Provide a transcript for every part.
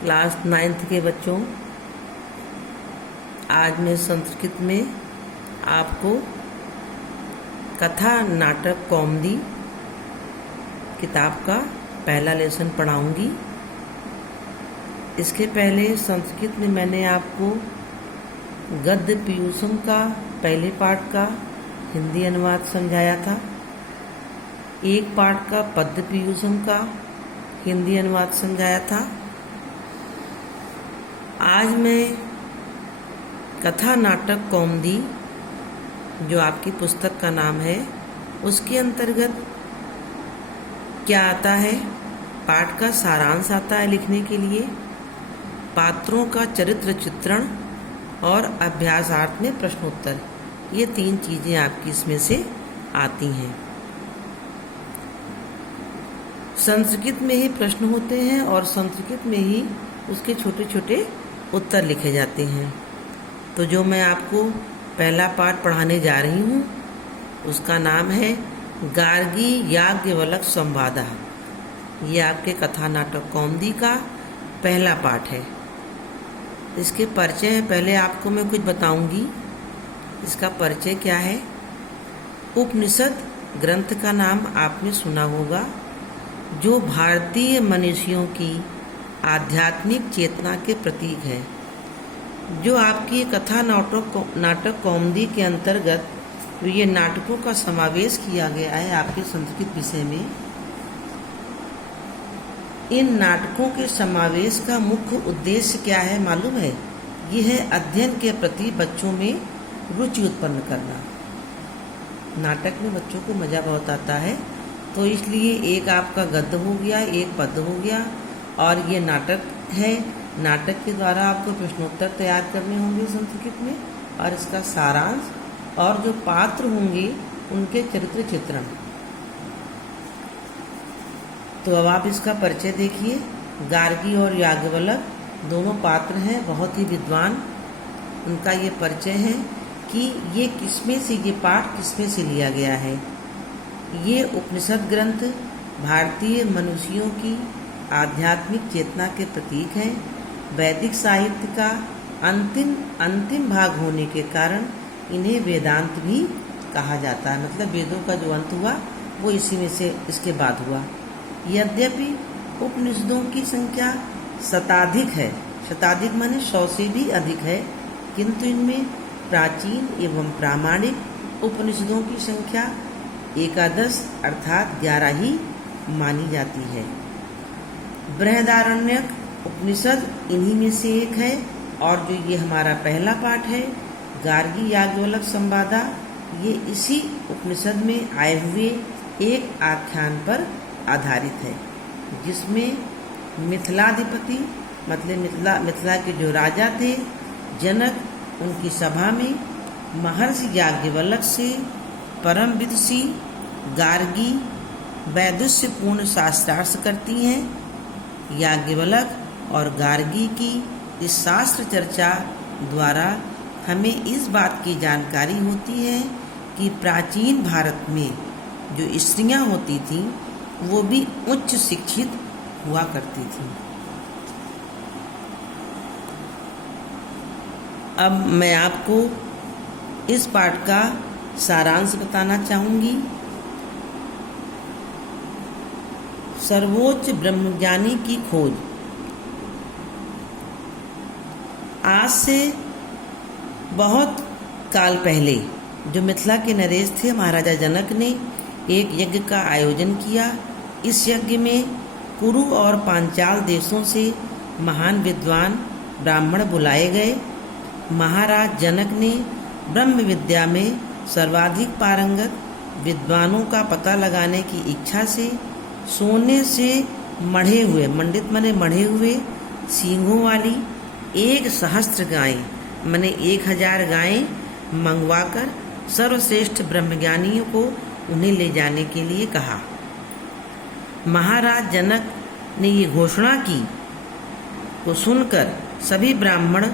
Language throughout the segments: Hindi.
क्लास 9th के बच्चों, आज मैं संस्कृत में आपको कथा नाटक कौमुदी किताब का पहला लेसन पढ़ाऊंगी। इसके पहले संस्कृत में मैंने आपको गद्य पीयूषम का पहले पाठ का हिंदी अनुवाद समझाया था। एक पाठ का पद्य पीयूषम का हिंदी अनुवाद समझाया था। आज मैं कथा नाटक कौमुदी, जो आपकी पुस्तक का नाम है, उसके अंतर्गत क्या आता है। पाठ का सारांश आता है लिखने के लिए, पात्रों का चरित्र चित्रण और अभ्यासार्थ में प्रश्नोत्तर। ये 3 चीज़ें आपकी इसमें से आती हैं। संस्कृत में ही प्रश्न होते हैं और संस्कृत में ही उसके छोटे छोटे उत्तर लिखे जाते हैं। तो जो मैं आपको पहला पाठ पढ़ाने जा रही हूँ उसका नाम है गार्गी याज्ञवल्क्य संवाद। ये आपके कथा नाटक कौमुदी का पहला पाठ है। इसके परिचय है, पहले आपको मैं कुछ बताऊंगी। इसका परिचय क्या है। उपनिषद ग्रंथ का नाम आपने सुना होगा, जो भारतीय मनीषियों की आध्यात्मिक चेतना के प्रतीक है। जो आपकी कथा नाटक कौमुदी के अंतर्गत ये नाटकों का समावेश किया गया है आपके संस्कृत विषय में। इन नाटकों के समावेश का मुख्य उद्देश्य क्या है मालूम है। ये है अध्ययन के प्रति बच्चों में रुचि उत्पन्न करना। नाटक में बच्चों को मज़ा बहुत आता है, तो इसलिए एक आपका गद्य हो गया, एक पद्य हो गया, और ये नाटक है। नाटक के द्वारा आपको प्रश्नोत्तर तैयार करने होंगे संस्कृत में, और इसका सारांश और जो पात्र होंगे उनके चरित्र चित्रण। तो अब आप इसका परिचय देखिए। गार्गी और याज्ञवल्क्य दोनों पात्र हैं, बहुत ही विद्वान। उनका ये परिचय है कि ये किसमें से, ये पाठ किसमें से लिया गया है। ये उपनिषद ग्रंथ भारतीय मनुष्यों की आध्यात्मिक चेतना के प्रतीक हैं। वैदिक साहित्य का अंतिम भाग होने के कारण इन्हें वेदांत भी कहा जाता है। मतलब वेदों का जो अंत हुआ वो इसी में से इसके बाद हुआ। यद्यपि उपनिषदों की संख्या शताधिक है, शताधिक माने 100 से भी अधिक है, किंतु इनमें प्राचीन एवं प्रामाणिक उपनिषदों की संख्या एकादश अर्थात 11 ही मानी जाती है। बृहदारण्यक उपनिषद इन्हीं में से एक है, और जो ये हमारा पहला पाठ है गार्गी याज्ञवल्क्य संवादा, ये इसी उपनिषद में आए हुए एक आख्यान पर आधारित है, जिसमें मिथिलाधिपति मतलब मिथिला के जो राजा थे जनक, उनकी सभा में महर्षि याज्ञवल्क्य से परम विदुषी गार्गी वैदुष्यपूर्ण शास्त्रार्थ करती हैं। याज्ञवल्क्य और गार्गी की इस शास्त्र चर्चा द्वारा हमें इस बात की जानकारी होती है कि प्राचीन भारत में जो स्त्रियां होती थीं वो भी उच्च शिक्षित हुआ करती थीं। अब मैं आपको इस पाठ का सारांश बताना चाहूँगी। सर्वोच्च ब्रह्मज्ञानी की खोज। आज से बहुत काल पहले जो मिथिला के नरेश थे, महाराजा जनक ने एक यज्ञ का आयोजन किया। इस यज्ञ में कुरु और पांचाल देशों से महान विद्वान ब्राह्मण बुलाए गए। महाराज जनक ने ब्रह्म विद्या में सर्वाधिक पारंगत विद्वानों का पता लगाने की इच्छा से सोने से मढ़े हुए, मंडित माने मढ़े हुए सींगों वाली 1,000 गायें माने 1000 गायें मंगवाकर सर्वश्रेष्ठ ब्रह्मज्ञानियों को उन्हें ले जाने के लिए कहा। महाराज जनक ने ये घोषणा की को सुनकर सभी ब्राह्मण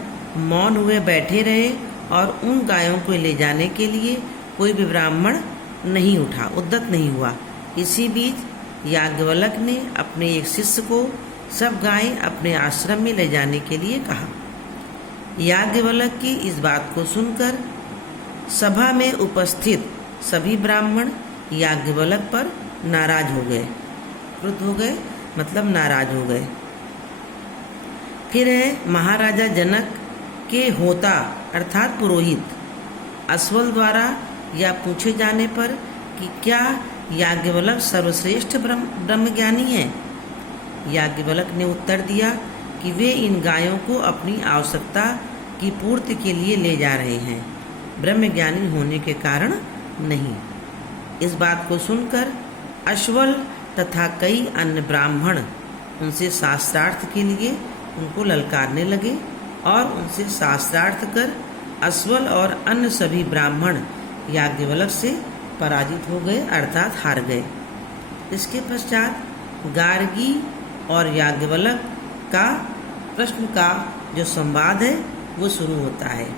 मौन हुए बैठे रहे, और उन गायों को ले जाने के लिए कोई भी ब्राह्मण नहीं उठा, उद्यत नहीं हुआ। इसी बीच याज्ञवल्क्य ने अपने एक शिष्य को सब गायें अपने आश्रम में ले जाने के लिए कहा। याज्ञवल्क्य की इस बात को सुनकर सभा में उपस्थित सभी ब्राह्मण याज्ञवल्क्य पर नाराज हो गए। क्रुद्ध हो गए मतलब नाराज हो गए। फिर है महाराजा जनक के होता अर्थात पुरोहित अश्वल द्वारा यह पूछे जाने पर कि क्या याज्ञवल्क्य सर्वश्रेष्ठ ब्रह्मज्ञानी है। याज्ञवल्क्य ने उत्तर दिया कि वे इन गायों को अपनी आवश्यकता की पूर्ति के लिए ले जा रहे हैं, ब्रह्मज्ञानी होने के कारण नहीं। इस बात को सुनकर अश्वल तथा कई अन्य ब्राह्मण उनसे शास्त्रार्थ के लिए उनको ललकारने लगे और उनसे शास्त्रार्थ कर अश्वल और अन्य सभी ब्राह्मण याज्ञवल्क्य से पराजित हो गए अर्थात हार गए। इसके पश्चात गार्गी और याज्ञवल्क्य का प्रश्न का जो संवाद है वो शुरू होता है।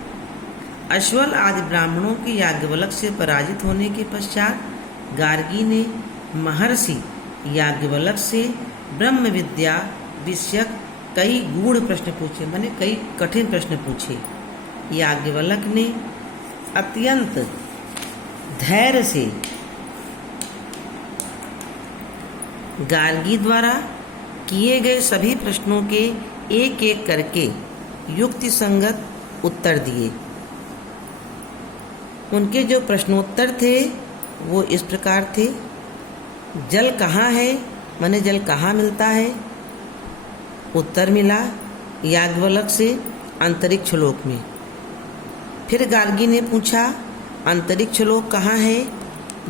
अश्वल आदि ब्राह्मणों के याज्ञवल्क्य से पराजित होने के पश्चात गार्गी ने महर्षि याज्ञवल्क्य से ब्रह्म विद्या विषयक कई गूढ़ प्रश्न पूछे, माने कई कठिन प्रश्न पूछे। याज्ञवल्क्य ने अत्यंत धैर्य से गार्गी द्वारा किए गए सभी प्रश्नों के एक एक करके युक्ति संगत उत्तर दिए। उनके जो प्रश्नोत्तर थे वो इस प्रकार थे। जल कहाँ है, माने जल कहाँ मिलता है। उत्तर मिला याज्ञवल्क्य से अंतरिक्ष लोक में। फिर गार्गी ने पूछा अंतरिक्ष लोक कहाँ है।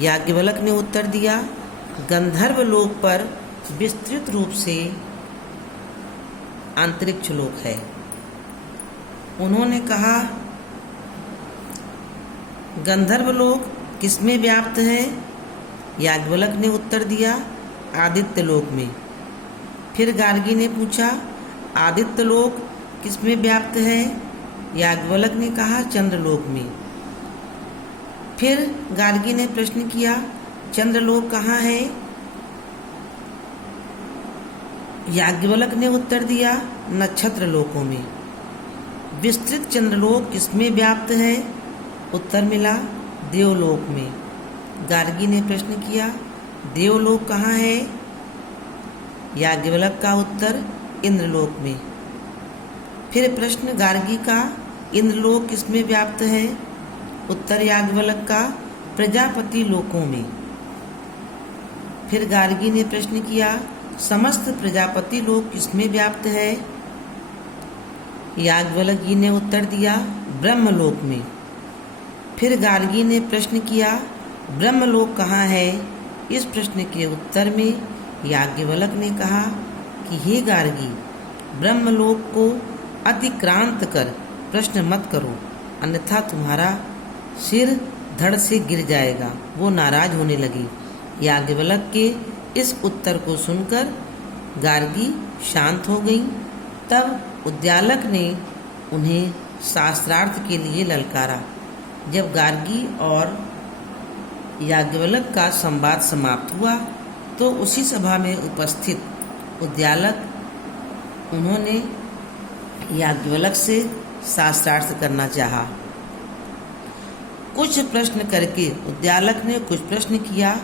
याज्ञवल्क्य ने उत्तर दिया गंधर्व लोक पर विस्तृत रूप से अंतरिक्ष लोक है। उन्होंने कहा गंधर्व लोक किसमें व्याप्त है। याज्ञवल्क्य ने उत्तर दिया आदित्य लोक में। फिर गार्गी ने पूछा आदित्य लोक किसमें व्याप्त है। याज्ञवल्क्य ने कहा चंद्रलोक में। फिर गार्गी ने प्रश्न किया चंद्रलोक कहाँ है। याज्ञवल्क्य ने उत्तर दिया नक्षत्र लोकों में। विस्तृत चंद्रलोक किसमें व्याप्त है। उत्तर मिला देवलोक में। गार्गी ने प्रश्न किया देवलोक कहाँ है। याज्ञवल्क्य का उत्तर इंद्रलोक में। फिर प्रश्न गार्गी का इंद्रलोक किसमें व्याप्त है। उत्तर याज्ञवल्क्य का प्रजापति लोकों में। फिर गार्गी ने प्रश्न किया समस्त प्रजापति लोक किसमें व्याप्त है। याज्ञवल्क्य जी ने उत्तर दिया ब्रह्मलोक में। फिर गार्गी ने प्रश्न किया ब्रह्मलोक कहाँ है। इस प्रश्न के उत्तर में याज्ञवल्क्य ने कहा कि हे गार्गी ब्रह्मलोक को अतिक्रांत कर प्रश्न मत करो, अन्यथा तुम्हारा सिर धड़ से गिर जाएगा। वो नाराज होने लगी। याज्ञवल्क्य के इस उत्तर को सुनकर गार्गी शांत हो गई। तब उद्यालक ने उन्हें शास्त्रार्थ के लिए ललकारा। जब गार्गी और याज्ञवल्क्य का संवाद समाप्त हुआ तो उसी सभा में उपस्थित उद्यालक उन्होंने याज्ञवल्क्य से शास्त्रार्थ करना चाहा। कुछ प्रश्न करके उद्यालक ने कुछ प्रश्न किया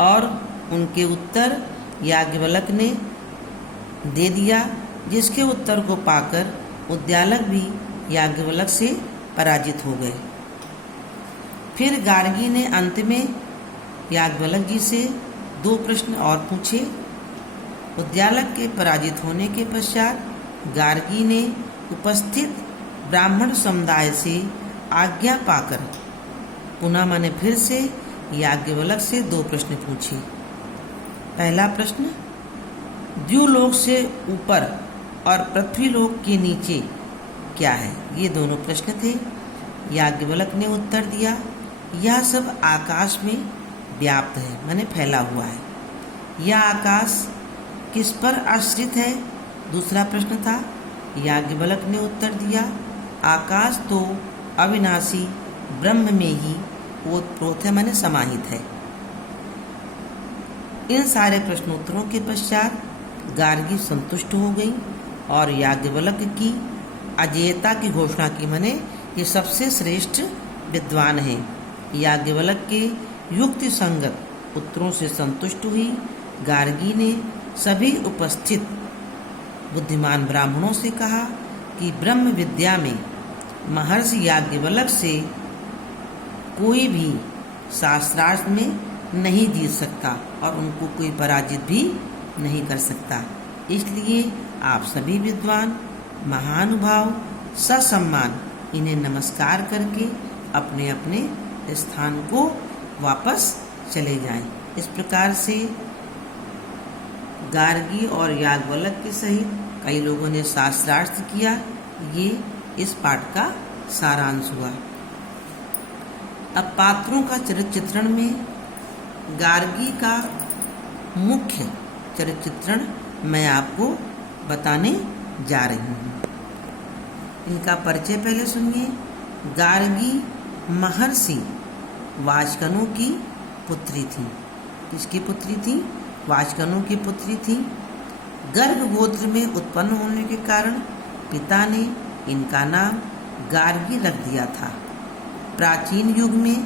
और उनके उत्तर याज्ञवल्क्य ने दे दिया, जिसके उत्तर को पाकर उद्यालक भी याज्ञवल्क्य से पराजित हो गए। फिर गार्गी ने अंत में याज्ञवल्क्य जी से 2 प्रश्न और पूछे। उद्यालक के पराजित होने के पश्चात गार्गी ने उपस्थित ब्राह्मण समुदाय से आज्ञा पाकर पुनः माने फिर से याज्ञवल्क्य से 2 प्रश्न पूछे। पहला प्रश्न द्युलोक से ऊपर और पृथ्वीलोक के नीचे क्या है। ये दोनों प्रश्न थे। याज्ञवल्क्य ने उत्तर दिया यह सब आकाश में व्याप्त है, माने फैला हुआ है। यह आकाश किस पर आश्रित है। दूसरा प्रश्न था। याज्ञवल्क्य ने उत्तर दिया आकाश तो अविनाशी ब्रह्म में ही ओतप्रोत है, माने समाहित है। इन सारे प्रश्नोत्तरों के पश्चात गार्गी संतुष्ट हो गई और याज्ञवल्क्य की अजेयता की घोषणा की, माने ये सबसे श्रेष्ठ विद्वान हैं। याज्ञवल्क्य के युक्ति संगत उत्तरों से संतुष्ट हुई गार्गी ने सभी उपस्थित बुद्धिमान ब्राह्मणों से कहा कि ब्रह्म विद्या में महर्षि याज्ञवल्क्य से कोई भी शास्त्रार्थ में नहीं जीत सकता और उनको कोई पराजित भी नहीं कर सकता। इसलिए आप सभी विद्वान महानुभाव ससम्मान इन्हें नमस्कार करके अपने अपने स्थान को वापस चले जाएं। इस प्रकार से गार्गी और याज्ञवल्क्य के सहित कई लोगों ने शास्त्रार्थ किया। ये इस पाठ का सारांश हुआ। अब पात्रों का चरित्र चित्रण में गार्गी का मुख्य चरित्र चित्रण मैं आपको बताने जा रही हूँ। इनका परिचय पहले सुनिए। गार्गी महर्षि वाचकनों की पुत्री थी। किसकी पुत्री थी? वाचकनों की पुत्री थी। गर्ग गोत्र में उत्पन्न होने के कारण पिता ने इनका नाम गार्गी रख दिया था। प्राचीन युग में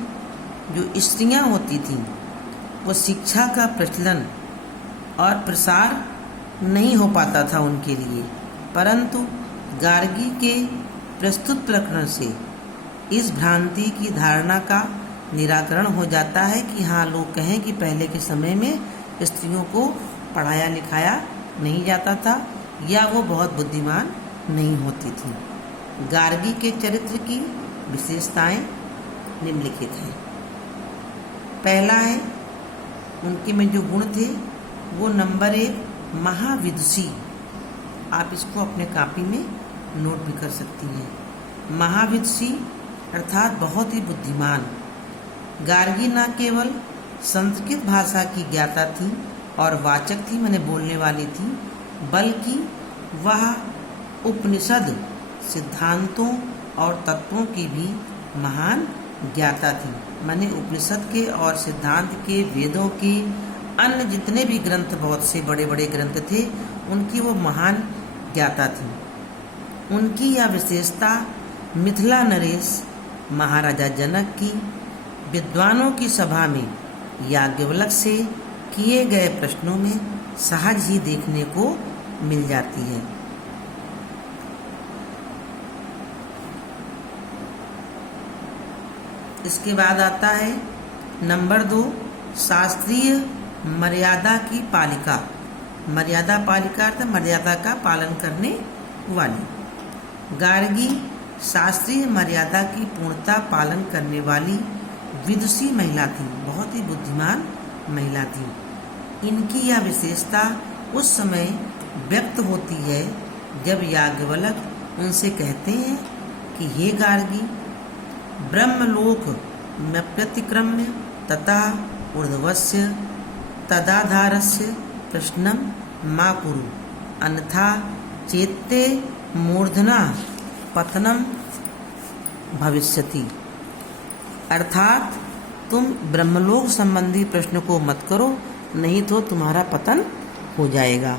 जो स्त्रियां होती थीं वो शिक्षा का प्रचलन और प्रसार नहीं हो पाता था उनके लिए, परंतु गार्गी के प्रस्तुत प्रकरण से इस भ्रांति की धारणा का निराकरण हो जाता है कि हाँ, लोग कहें कि पहले के समय में स्त्रियों को पढ़ाया लिखाया नहीं जाता था या वो बहुत बुद्धिमान नहीं होती थी। गार्गी के चरित्र की विशेषताएं निम्नलिखित हैं। पहला है, उनके में जो गुण थे वो नंबर 1 महाविदुषी। आप इसको अपने कॉपी में नोट भी कर सकती हैं। महाविदुषी अर्थात बहुत ही बुद्धिमान। गार्गी न केवल संस्कृत भाषा की ज्ञाता थी और वाचक थी, माने बोलने वाली थी, बल्कि वह उपनिषद सिद्धांतों और तत्वों की भी महान ज्ञाता थी। माने उपनिषद के और सिद्धांत के, वेदों के, अन्य जितने भी ग्रंथ, बहुत से बड़े बड़े ग्रंथ थे, उनकी वो महान ज्ञाता थी। उनकी यह विशेषता मिथिला नरेश महाराजा जनक की विद्वानों की सभा में याज्ञवल्क्य से किए गए प्रश्नों में सहज ही देखने को मिल जाती है। इसके बाद आता है नंबर 2 शास्त्रीय मर्यादा की पालिका। मर्यादा पालिका अर्थात मर्यादा का पालन करने वाली। गार्गी शास्त्रीय मर्यादा की पूर्णता पालन करने वाली विदुषी महिला थी, बहुत ही बुद्धिमान महिला थी। इनकी यह विशेषता उस समय व्यक्त होती है जब याज्ञवल्क्य उनसे कहते हैं कि हे गार्गी, ब्रह्मलोक में प्रतिक्रम्य तथा ऊर्ध्वस्य तदाधारस्य प्रश्नं मा कुरु, अन्यथा चेत्ते मूर्धना पतनम भविष्यति। अर्थात तुम ब्रह्मलोक संबंधी प्रश्न को मत करो, नहीं तो तुम्हारा पतन हो जाएगा।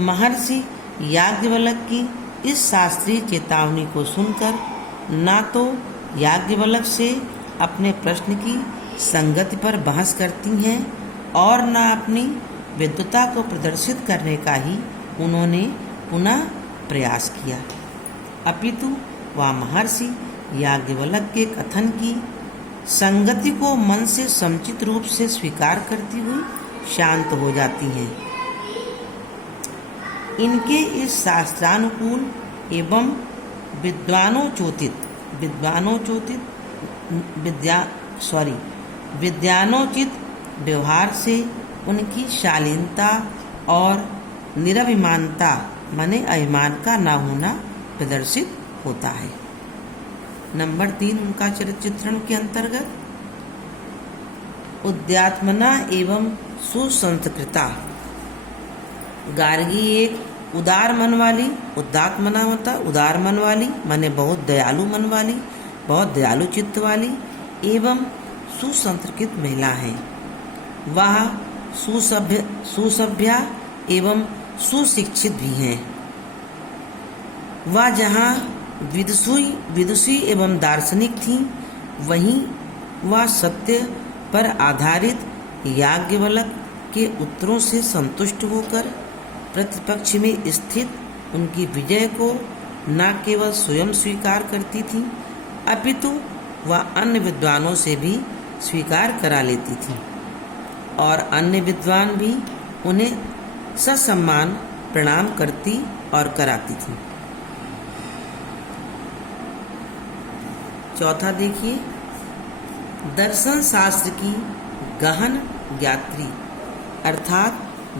महर्षि याज्ञवल्क्य की इस शास्त्रीय चेतावनी को सुनकर ना तो याज्ञवल्क्य से अपने प्रश्न की संगति पर बहस करती हैं और न अपनी विद्वता को प्रदर्शित करने का ही उन्होंने पुनः प्रयास किया, अपितु वह महर्षि याज्ञवल्क्य के कथन की संगति को मन से समुचित रूप से स्वीकार करती हुई शांत हो जाती हैं। इनके इस शास्त्रानुकूल एवं विद्यानोचित व्यवहार से उनकी शालीनता और निरभिमानता माने अभिमान का न होना प्रदर्शित होता है। नंबर 3 उनका चरित्र चित्रण के अंतर्गत उद्यात्मना एवं सुसंस्कृता। गार्गी एक उदार मन वाली, उदात्मना होता उदार मन वाली माने बहुत दयालु मन वाली, बहुत दयालु चित्त वाली एवं सुसंस्कृत महिला है। वह सुसभ्या एवं सुशिक्षित भी हैं। वह जहाँ विदुषी एवं दार्शनिक थीं, वहीं वह सत्य पर आधारित याज्ञवल्क्य के उत्तरों से संतुष्ट होकर प्रतिपक्ष में स्थित उनकी विजय को न केवल स्वयं स्वीकार करती थीं, अपितु वह अन्य विद्वानों से भी स्वीकार करा लेती थीं और अन्य विद्वान भी उन्हें ससम्मान प्रणाम करती और कराती थीं। चौथा देखिए, दर्शन शास्त्र की गहन ज्ञात्री, अर्थात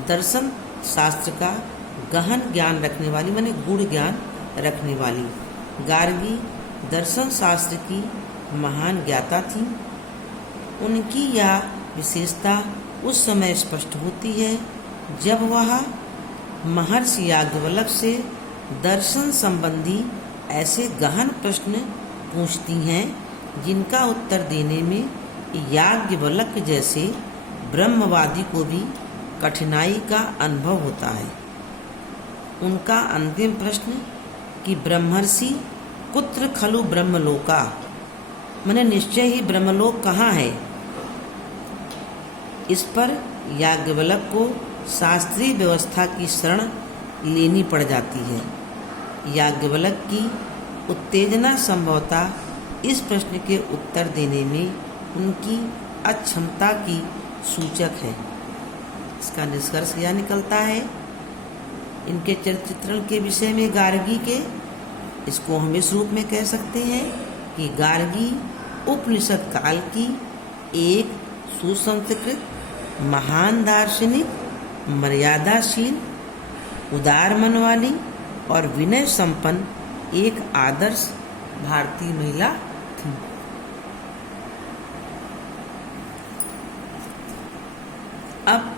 दर्शन शास्त्र का गहन ज्ञान रखने वाली, माने गूढ़ ज्ञान रखने वाली गार्गी दर्शन शास्त्र की महान ज्ञाता थी। उनकी यह विशेषता उस समय स्पष्ट होती है जब वह महर्षि याज्ञवल्क्य से दर्शन संबंधी ऐसे गहन प्रश्न पूछती हैं जिनका उत्तर देने में याज्ञवल्क्य जैसे ब्रह्मवादी को भी कठिनाई का अनुभव होता है। उनका अंतिम प्रश्न कि ब्रह्मर्षि कुत्र खलु ब्रह्मलोका, मैंने निश्चय ही ब्रह्मलोक कहाँ है, इस पर याज्ञवल्क्य को शास्त्रीय व्यवस्था की शरण लेनी पड़ जाती है। याज्ञवल्क्य की उत्तेजना संभवतः इस प्रश्न के उत्तर देने में उनकी अक्षमता की सूचक है। इसका निष्कर्ष यह निकलता है इनके चरित्रण के विषय में गार्गी के, इसको हम इस रूप में कह सकते हैं कि गार्गी उपनिषद काल की एक सुसंस्कृत महान दार्शनिक, मर्यादाशील, उदार मन वाली और विनय संपन्न एक आदर्श भारतीय महिला थी। अब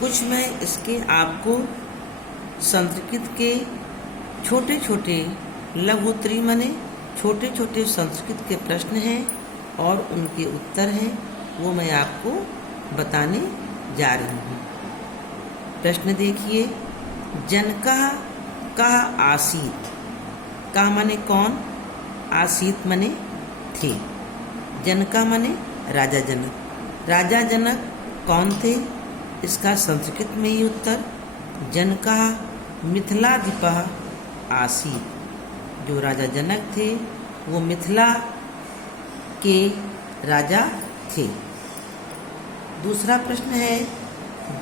कुछ मैं इसके आपको संस्कृत के छोटे छोटे लघुत्तरी माने छोटे छोटे संस्कृत के प्रश्न हैं और उनके उत्तर हैं, वो मैं आपको बताने जा रही हूँ। प्रश्न देखिए, जनकः कः आसीत्, कः माने कौन, आसीत् माने थे, जनका माने राजा जनक। राजा जनक कौन थे, इसका संस्कृत में ही उत्तर जनकः मिथिलाधिपः आसीत्। जो राजा जनक थे वो मिथिला के राजा थे। दूसरा प्रश्न है,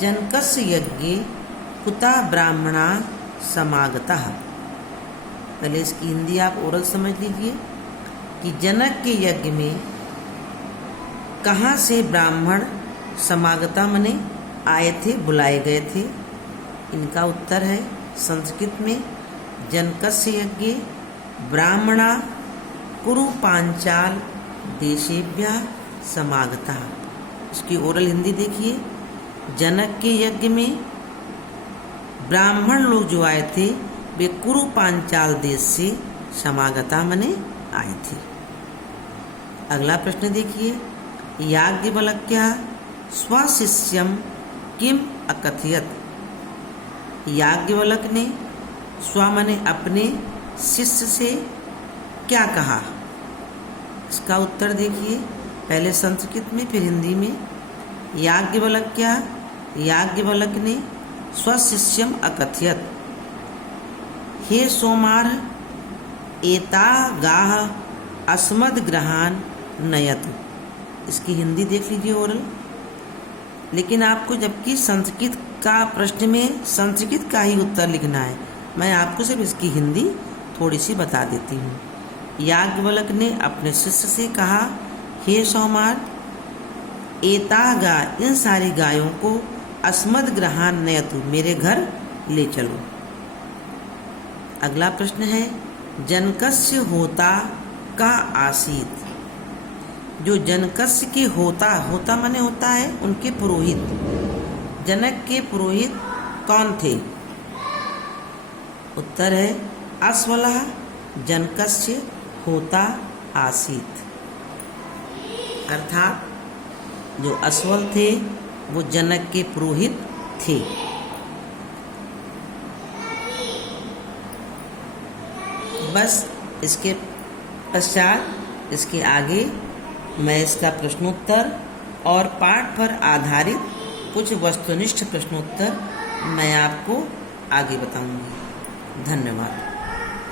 जनकस्य यज्ञे कुता ब्राह्मणा समागतः। पहले इसकी हिंदी आप ओरल समझ लीजिए कि जनक के यज्ञ में कहाँ से ब्राह्मण समागता मने आए थे, बुलाए गए थे। इनका उत्तर है संस्कृत में जनकस्य यज्ञे ब्राह्मणा कुरु पांचाल देशेभ्यः समागता। इसकी ओरल हिंदी देखिए, जनक के यज्ञ में ब्राह्मण लोग जो आए थे वे कुरु पांचाल देश से समागता मने आए थे। अगला प्रश्न देखिए, याज्ञवल्क्यः स्वशिष्यं किम अकथयत्। याज्ञवल्क्य ने स्व माने अपने शिष्य से क्या कहा, इसका उत्तर देखिए, पहले संस्कृत में फिर हिंदी में। याज्ञवल्क्य ने स्वशिष्यम अकथयत्, हे सोमार एता गाह अस्मद् गृहान नयतु। इसकी हिंदी देख लीजिए ओरल। लेकिन आपको जबकि संस्कृत का प्रश्न में संस्कृत का ही उत्तर लिखना है, मैं आपको सिर्फ इसकी हिंदी थोड़ी सी बता देती हूँ। याज्ञवल्क्य ने अपने शिष्य से कहा, हे सोमार एता गा, इन सारी गायों को अस्मद् गृहान नयतु, मेरे घर ले चलो। अगला प्रश्न है, जनकस्य होता का आसीत्। जो जनकस्य के होता माने होता है उनके पुरोहित, जनक के पुरोहित कौन थे? उत्तर है अस्वलः जनकस्य होता आसीत्। अर्थात जो अस्वल थे वो जनक के पुरोहित थे। बस इसके पश्चात इसके आगे मैं इसका प्रश्नोत्तर और पाठ पर आधारित कुछ वस्तुनिष्ठ प्रश्नोत्तर मैं आपको आगे बताऊंगी। धन्यवाद।